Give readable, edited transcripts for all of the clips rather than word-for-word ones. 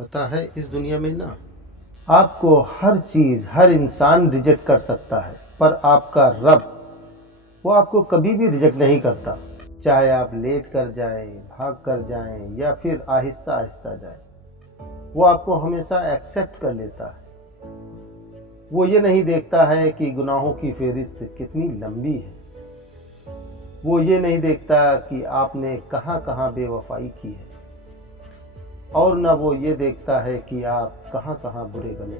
پتا ہے اس دنیا میں نا آپ کو ہر چیز ہر انسان ریجیکٹ کر سکتا ہے، پر آپ کا رب وہ آپ کو کبھی بھی ریجیکٹ نہیں کرتا، چاہے آپ لیٹ کر جائیں، بھاگ کر جائیں یا پھر آہستہ آہستہ جائیں، وہ آپ کو ہمیشہ ایکسیپٹ کر لیتا ہے۔ وہ یہ نہیں دیکھتا ہے کہ گناہوں کی فہرست کتنی لمبی ہے، وہ یہ نہیں دیکھتا کہ آپ نے کہاں کہاں بے وفائی کی ہے، اور نہ وہ یہ دیکھتا ہے کہ آپ کہاں کہاں برے بنے،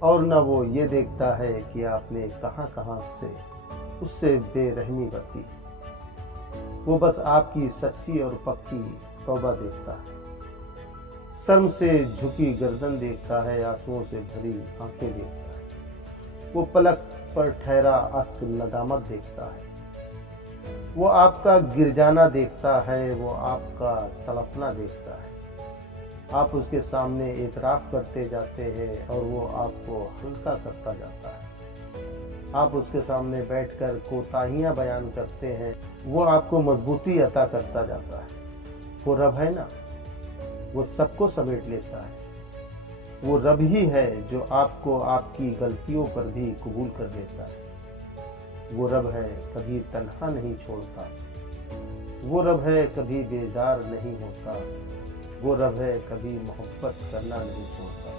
اور نہ وہ یہ دیکھتا ہے کہ آپ نے کہاں کہاں سے اس سے بے رحمی برتی۔ وہ بس آپ کی سچی اور پکی توبہ دیکھتا ہے، شرم سے جھکی گردن دیکھتا ہے، آنسوؤں سے بھری آنکھیں دیکھتا ہے، وہ پلک پر ٹھہرا اشک ندامت دیکھتا ہے، وہ آپ کا گر جانا دیکھتا ہے، وہ آپ کا تڑپنا دیکھتا ہے۔ آپ اس کے سامنے اعتراف کرتے جاتے ہیں اور وہ آپ کو ہلکا کرتا جاتا ہے۔ آپ اس کے سامنے بیٹھ کر کوتاہیاں بیان کرتے ہیں، وہ آپ کو مضبوطی عطا کرتا جاتا ہے۔ وہ رب ہے نا، وہ سب کو سمیٹ لیتا ہے۔ وہ رب ہی ہے جو آپ کو آپ کی غلطیوں پر بھی قبول کر لیتا ہے۔ وہ رب ہے کبھی تنہا نہیں چھوڑتا، وہ رب ہے کبھی بیزار نہیں ہوتا، وہ رب ہے کبھی محبت کرنا نہیں چھوڑتا۔